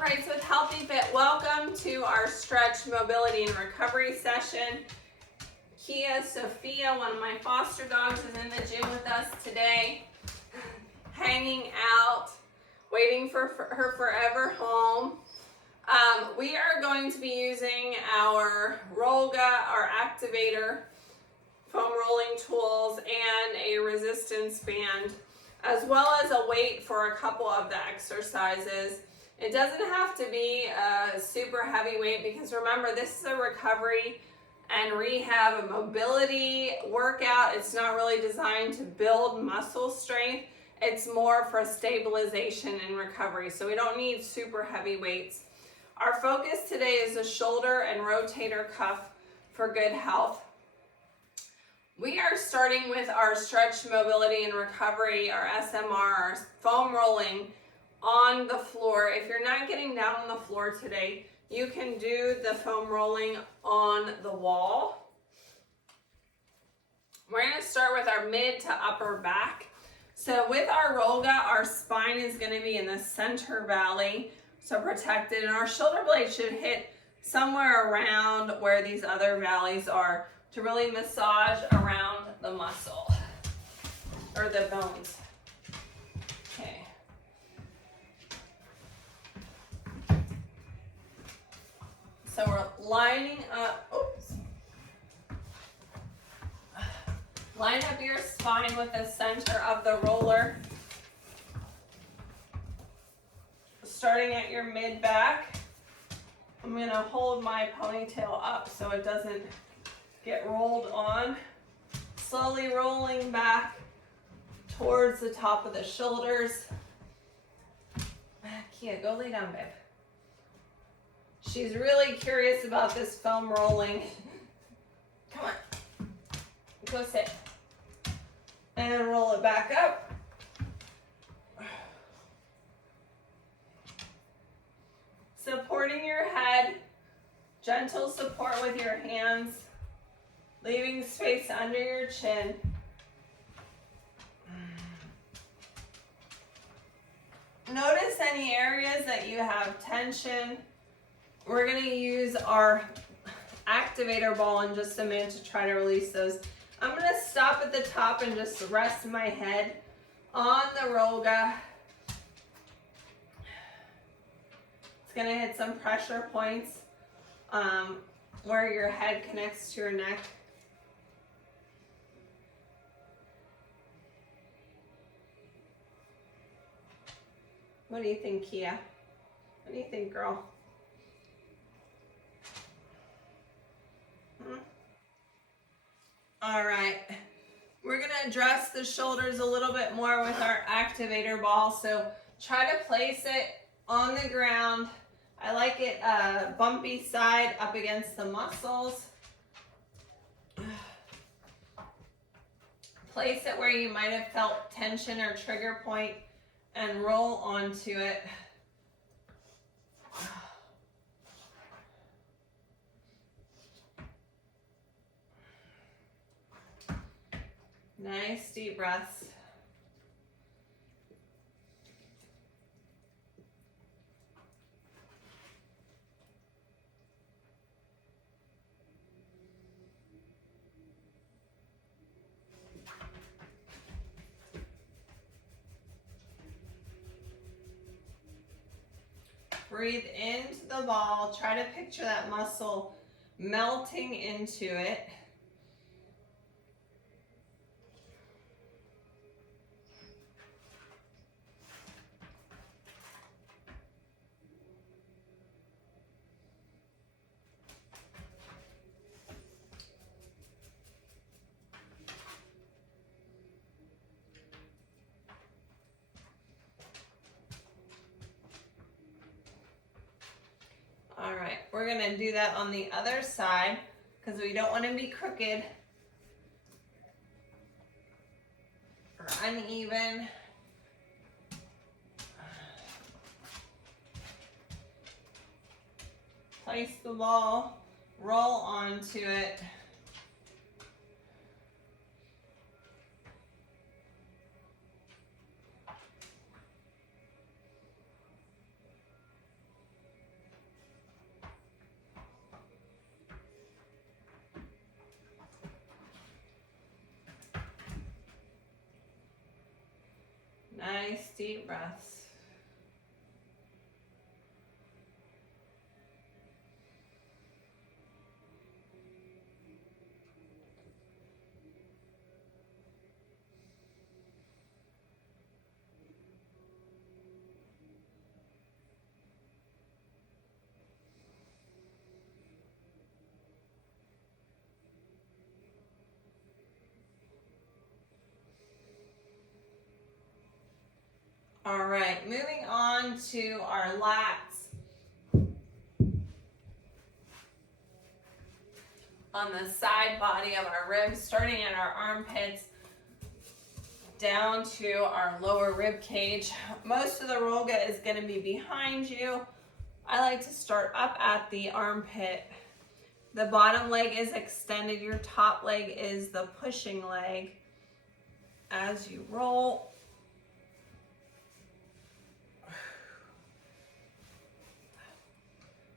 Celebrates with Healthy Fit. Welcome to our stretch, mobility, and recovery session. Kia Sophia, one of my foster dogs, is in the gym with us today, hanging out, waiting for her forever home. We are going to be using our Rolga, our activator, foam rolling tools, and a resistance band, as well as a weight for a couple of the exercises. It doesn't have to be a super heavy weight because remember, this is a recovery and rehab, a mobility workout. It's not really designed to build muscle strength. It's more for stabilization and recovery. So we don't need super heavy weights. Our focus today is the shoulder and rotator cuff for good health. We are starting with our stretch, mobility, and recovery, our SMR, our foam rolling on the floor. If you're not getting down on the floor today, you can do the foam rolling on the wall. We're going to start with our mid to upper back. So with our Rolga, our spine is going to be in the center valley, so protected, and our shoulder blade should hit somewhere around where these other valleys are to really massage around the muscle or the bones. Okay. So we're lining up, line up your spine with the center of the roller. Starting at your mid back, I'm going to hold my ponytail up so it doesn't get rolled on. Slowly rolling back towards the top of the shoulders. Kia, go lay down, babe. She's really curious about this foam rolling. Come on. Go sit. And roll it back up. Supporting your head. Gentle support with your hands. Leaving space under your chin. Notice any areas that you have tension. We're going to use our activator ball in just a minute to try to release those. I'm going to stop at the top and just rest my head on the Rolga. It's going to hit some pressure points where your head connects to your neck. What do you think, Kia? What do you think, girl? All right. We're going to address the shoulders a little bit more with our activator ball. So try to place it on the ground. I like it bumpy side up against the muscles. Place it where you might have felt tension or trigger point and roll onto it. Nice deep breaths. Breathe into the ball. Try to picture that muscle melting into it. All right, we're gonna do that on the other side because we don't want to be crooked or uneven. Place the ball, roll onto it. Nice deep breaths. All right, moving on to our lats. On the side body of our ribs, starting at our armpits, down to our lower rib cage. Most of the roga is going to be behind you. I like to start up at the armpit. The bottom leg is extended. Your top leg is the pushing leg. As you roll,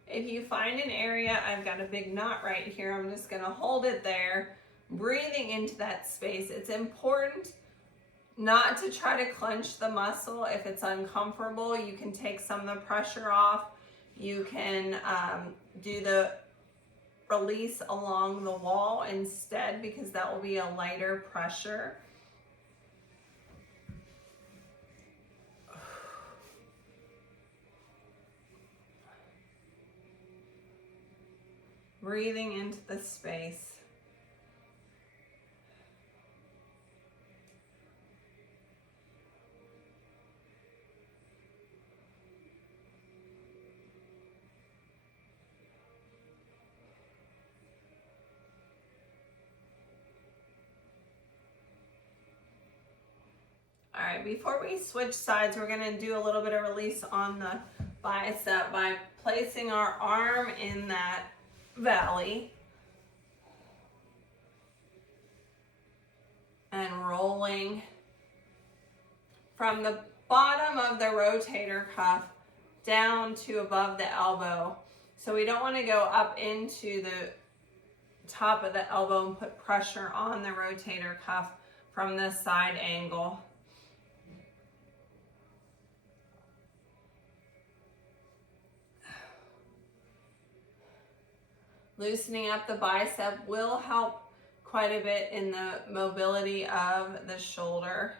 if you find an area, I've got a big knot right here, I'm just gonna hold it there, breathing into that space. It's important not to try to clench the muscle. If it's uncomfortable, you can take some of the pressure off. You can do the release along the wall instead, because that will be a lighter pressure. Breathing into the space. All right, before we switch sides, we're gonna do a little bit of release on the bicep by placing our arm in that valley and rolling from the bottom of the rotator cuff down to above the elbow. So we don't want to go up into the top of the elbow and put pressure on the rotator cuff from this side angle. Loosening up the bicep will help quite a bit in the mobility of the shoulder.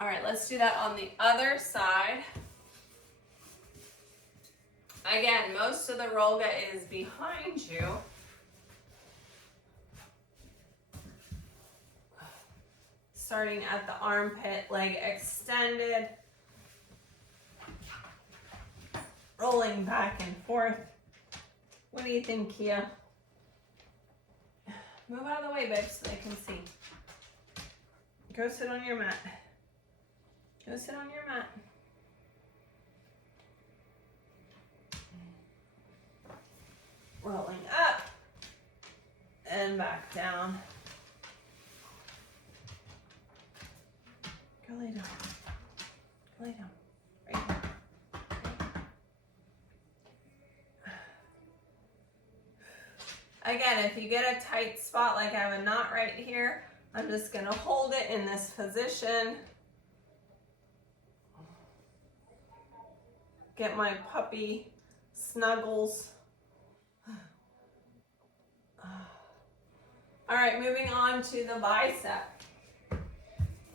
All right, let's do that on the other side. Again, most of the roga is behind you. Starting at the armpit, leg extended. Rolling back and forth. What do you think, Kia? Move out of the way, babe, so they can see. Go sit on your mat. Go sit on your mat. Rolling up and back down. Go lay down. Go lay down. Right here. Again, if you get a tight spot, like I have a knot right here, I'm just gonna hold it in this position. Get my puppy snuggles. All right, moving on to the bicep.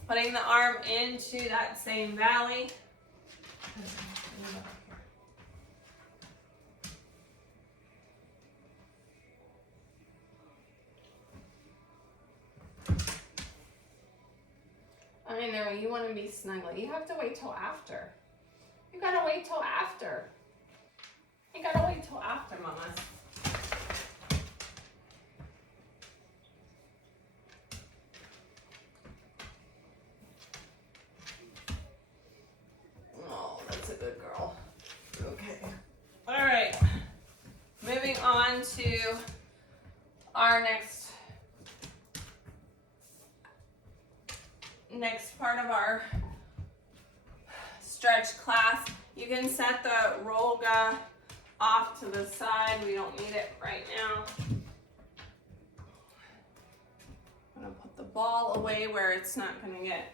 Putting the arm into that same valley. I know, you want to be snuggly. You have to wait till after. You gotta wait till after. You gotta wait till after, mamas. Oh, that's a good girl. Okay. All right. Moving on to our next part of our stretch class. You can set the roga off to the side. We don't need it right now. I'm gonna put the ball away where it's not gonna get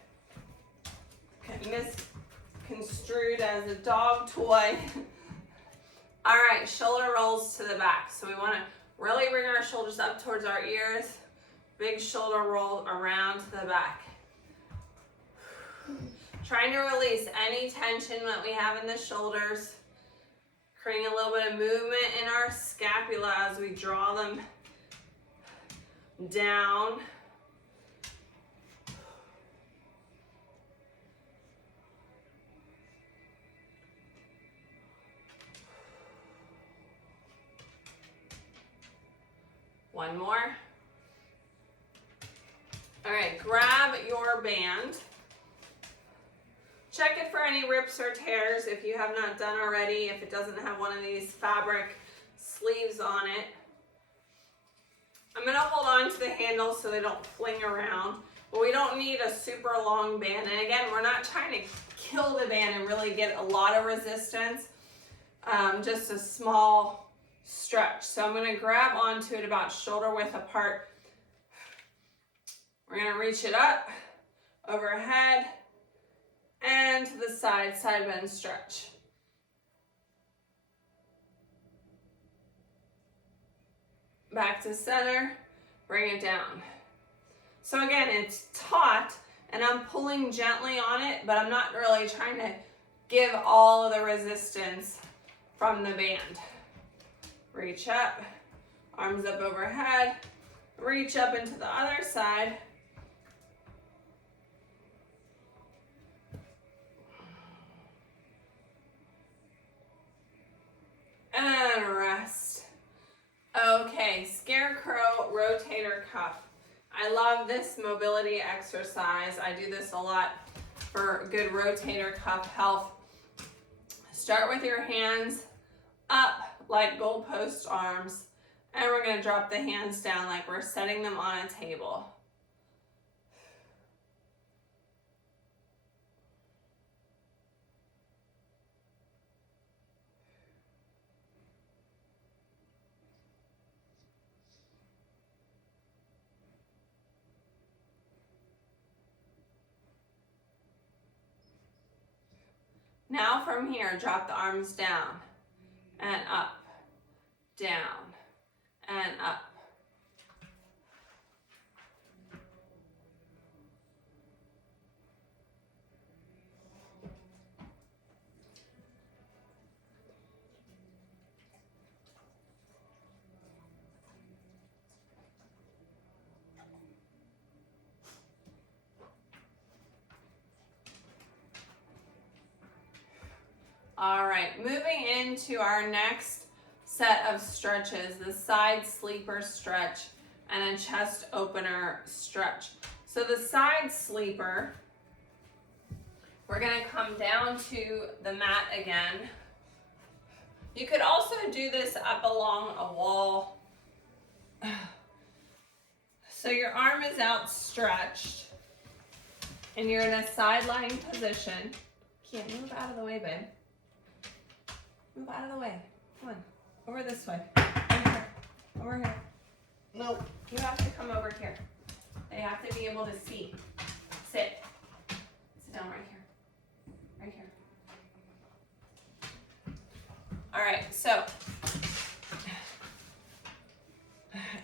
misconstrued as a dog toy. All right, shoulder rolls to the back. So we want to really bring our shoulders up towards our ears. Big shoulder roll around to the back. Trying to release any tension that we have in the shoulders. Creating a little bit of movement in our scapula as we draw them down. One more. All right, grab your band. Check it for any rips or tears if you have not done already, if it doesn't have one of these fabric sleeves on it. I'm gonna hold on to the handles so they don't fling around, but we don't need a super long band. And again, we're not trying to kill the band and really get a lot of resistance, just a small stretch. So I'm gonna grab onto it about shoulder width apart. We're gonna reach it up, overhead, and to the side bend stretch. Back to center, bring it down. So again, it's taut and I'm pulling gently on it, but I'm not really trying to give all of the resistance from the band. Reach up, arms up overhead, reach up into the other side. And rest. Okay, scarecrow rotator cuff. I love this mobility exercise. I do this a lot for good rotator cuff health. Start with your hands up like goalpost arms, and we're going to drop the hands down like we're setting them on a table. Now from here, drop the arms down and up, down and up. All right, moving into our next set of stretches, the side sleeper stretch and a chest opener stretch. So the side sleeper, we're gonna come down to the mat again. You could also do this up along a wall. So your arm is outstretched and you're in a side lying position. Can't move out of the way, babe. Move out of the way. Come on. Over this way. Over here. Over here. No, you have to come over here. They have to be able to see. Sit. Sit down right here. Right here. All right, so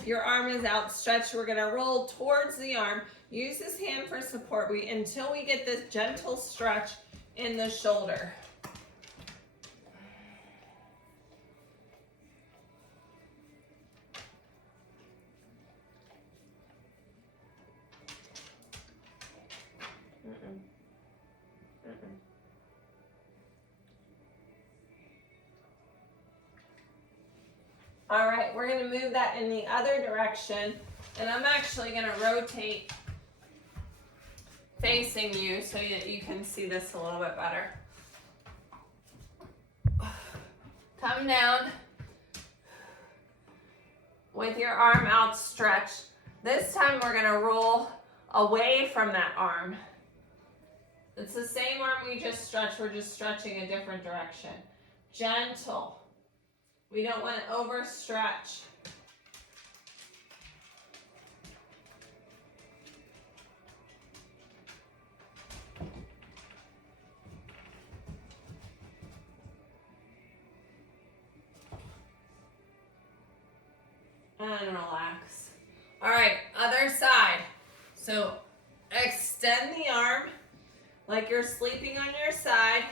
your arm is outstretched. We're gonna roll towards the arm. Use this hand for support until we get this gentle stretch in the shoulder. All right, we're gonna move that in the other direction, and I'm actually gonna rotate facing you so that you can see this a little bit better. Come down with your arm outstretched. This time we're gonna roll away from that arm. It's the same arm we just stretched, we're just stretching a different direction. Gentle. We don't want to overstretch. And relax. All right, other side. So extend the arm like you're sleeping on your side,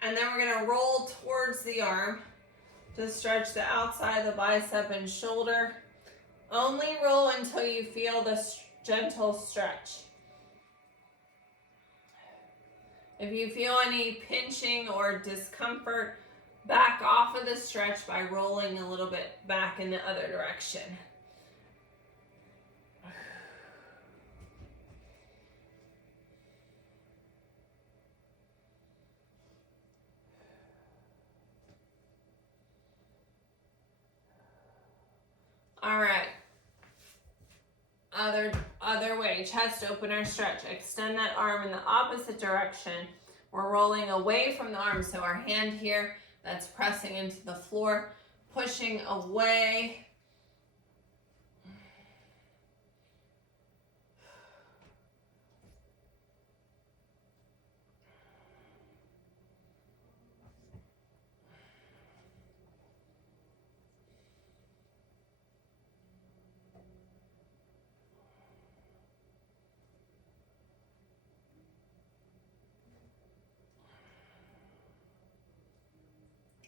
and then we're gonna roll towards the arm to stretch the outside of the bicep and shoulder. Only roll until you feel this gentle stretch. If you feel any pinching or discomfort, back off of the stretch by rolling a little bit back in the other direction. All right. Other way, chest opener stretch. Extend that arm in the opposite direction. We're rolling away from the arm, so our hand here that's pressing into the floor, pushing away.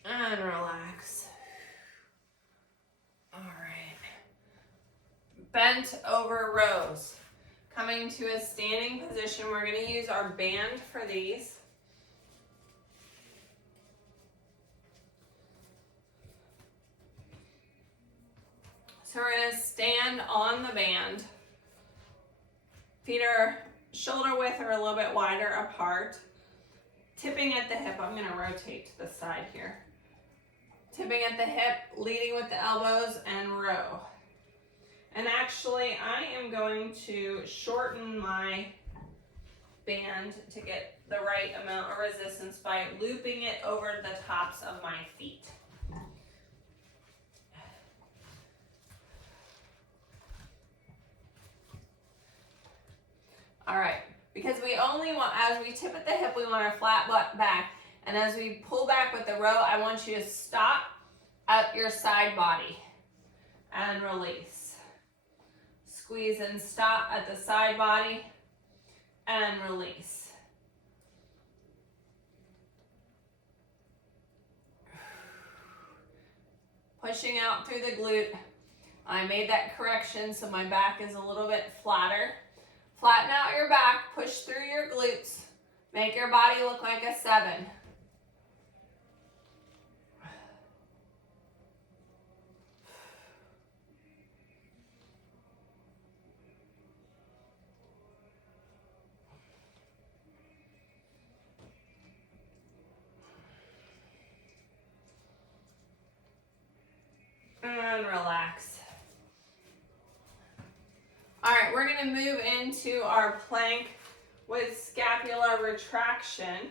And relax. All right. Bent over rows. Coming to a standing position, we're going to use our band for these. So we're going to stand on the band. Feet are shoulder width or a little bit wider apart. Tipping at the hip. I'm going to rotate to the side here. Tipping at the hip, leading with the elbows, and row. And actually, I am going to shorten my band to get the right amount of resistance by looping it over the tops of my feet. All right, because we only want, as we tip at the hip, we want our flat butt back. And as we pull back with the row, I want you to stop at your side body and release. Squeeze and stop at the side body and release. Pushing out through the glute. I made that correction so my back is a little bit flatter. Flatten out your back, push through your glutes. Make your body look like a 7. And relax. All right, we're going to move into our plank with scapula retraction.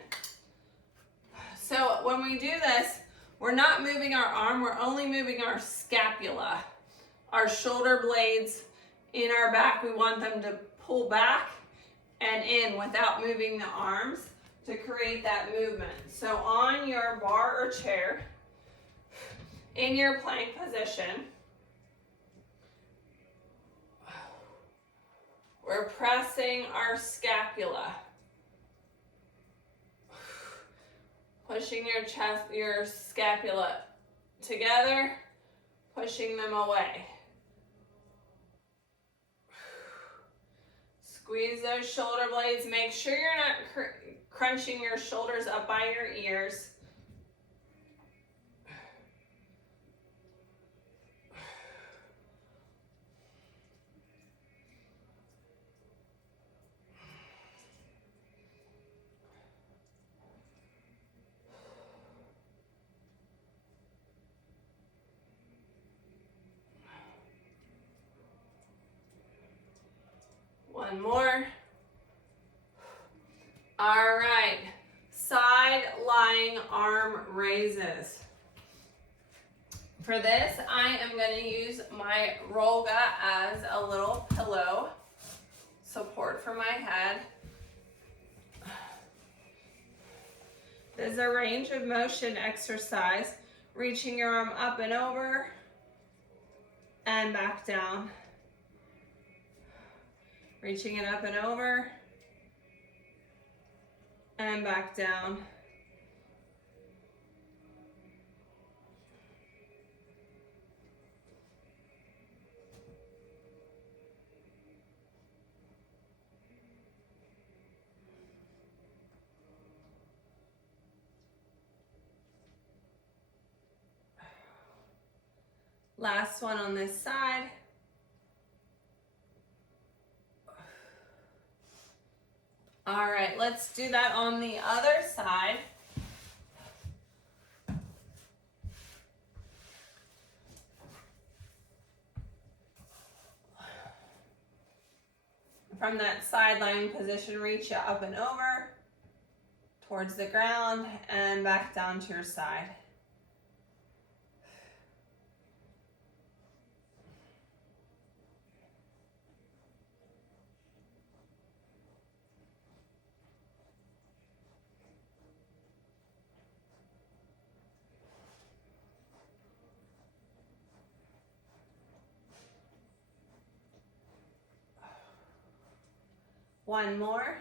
So when we do this, we're not moving our arm, we're only moving our scapula. Our shoulder blades in our back, we want them to pull back and in without moving the arms to create that movement. So on your bar or chair, in your plank position, we're pressing our scapula. Pushing your chest, your scapula together, pushing them away. Squeeze those shoulder blades. Make sure you're not crunching your shoulders up by your ears. One more. All right, side lying arm raises. For this, I am going to use my Rolga as a little pillow support for my head. This is a range of motion exercise, reaching your arm up and over and and back down. Reaching it up and over and back down. Last one on this side. All right, let's do that on the other side. From that side lying position, reach up and over towards the ground and back down to your side. One more.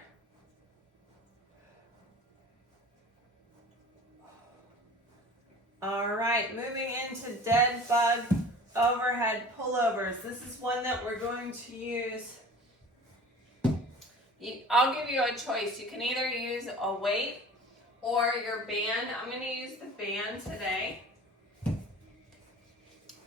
All right, moving into dead bug overhead pullovers. This is one that we're going to use. I'll give you a choice. You can either use a weight or your band. I'm going to use the band today.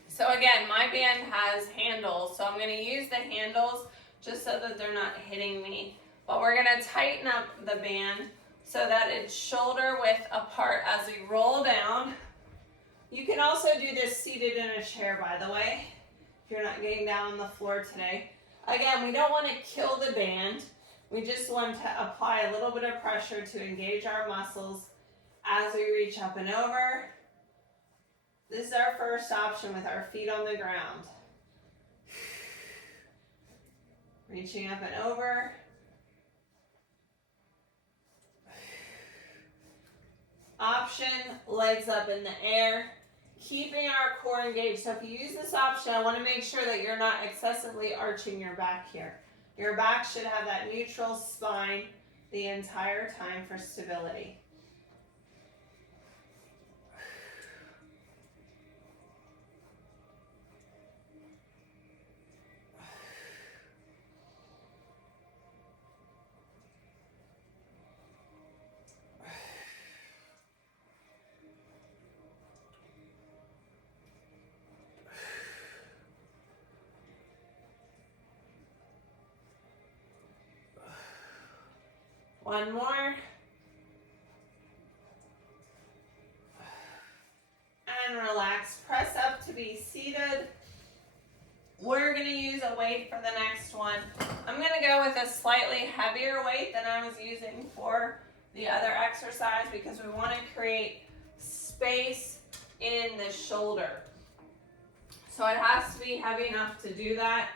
So again, my band has handles, so I'm going to use the handles just so that they're not hitting me. But we're going to tighten up the band so that it's shoulder width apart as we roll down. You can also do this seated in a chair, by the way, if you're not getting down on the floor today. Again, we don't want to kill the band. We just want to apply a little bit of pressure to engage our muscles as we reach up and over. This is our first option with our feet on the ground. Reaching up and over. Option, legs up in the air, keeping our core engaged. So if you use this option, I want to make sure that you're not excessively arching your back here. Your back should have that neutral spine the entire time for stability. One more. And relax. Press up to be seated. We're going to use a weight for the next one. I'm going to go with a slightly heavier weight than I was using for the other exercise because we want to create space in the shoulder. So it has to be heavy enough to do that.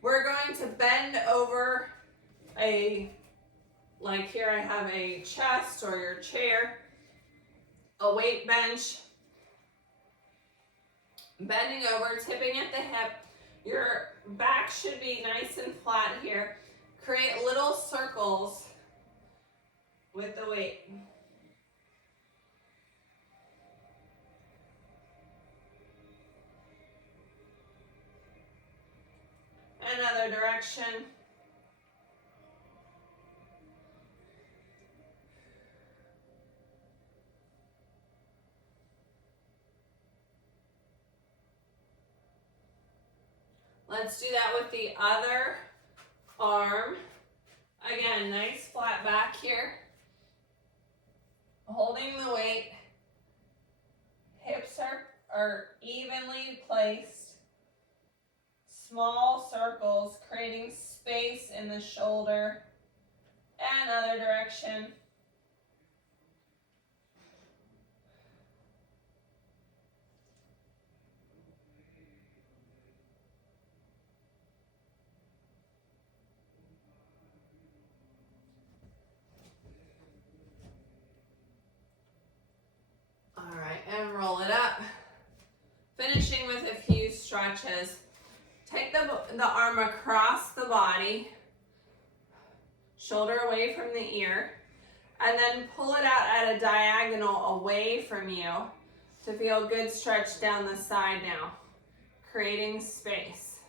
We're going to bend over like here I have a chest or your chair, a weight bench, bending over, tipping at the hip. Your back should be nice and flat here. Create little circles with the weight. Another direction. Let's do that with the other arm. Again, nice flat back here. Holding the weight. Hips are evenly placed. Small circles, creating space in the shoulder. And other direction. All right, and roll it up. Finishing with a few stretches. the arm across the body, shoulder away from the ear, and then pull it out at a diagonal away from you to feel a good stretch down the side now, creating space.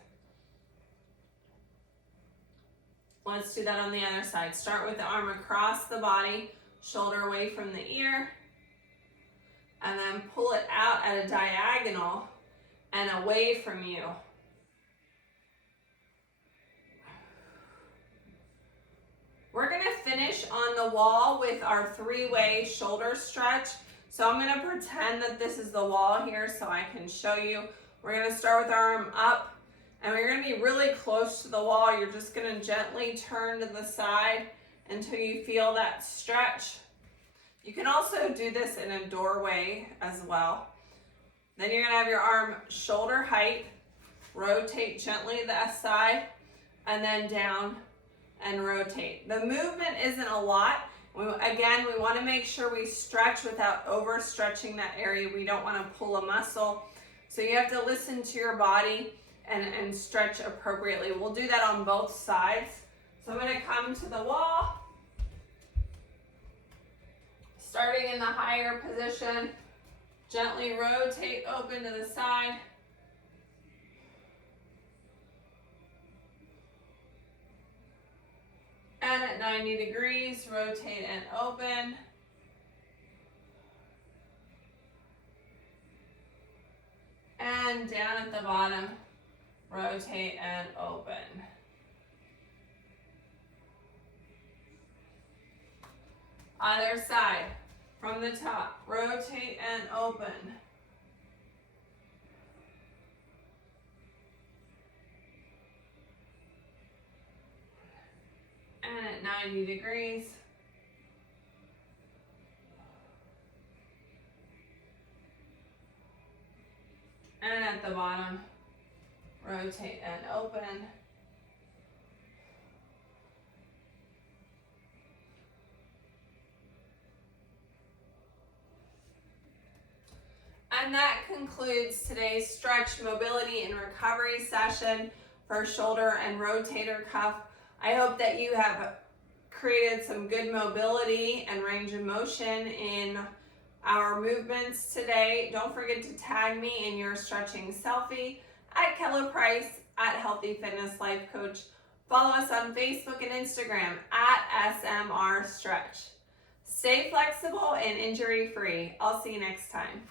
Let's do that on the other side. Start with the arm across the body, shoulder away from the ear, and then pull it out at a diagonal and away from you. We're gonna finish on the wall with our 3-way shoulder stretch. So I'm gonna pretend that this is the wall here so I can show you. We're gonna start with our arm up, and we're gonna be really close to the wall. You're just gonna gently turn to the side until you feel that stretch. You can also do this in a doorway as well. Then you're gonna have your arm shoulder height, rotate gently that side, and then down and rotate. The movement isn't a lot. Again, we wanna make sure we stretch without overstretching that area. We don't wanna pull a muscle. So you have to listen to your body and stretch appropriately. We'll do that on both sides. So I'm gonna come to the wall, starting in the higher position, gently rotate open to the side. And at 90 degrees, rotate and open. And down at the bottom, rotate and open. Other side, from the top, rotate and open. And at 90 degrees. And at the bottom, rotate and open. And that concludes today's stretch, mobility, and recovery session for shoulder and rotator cuff. I hope that you have created some good mobility and range of motion in our movements today. Don't forget to tag me in your stretching selfie at Keller Price at Healthy Fitness Life Coach. Follow us on Facebook and Instagram at SMR Stretch. Stay flexible and injury free. I'll see you next time.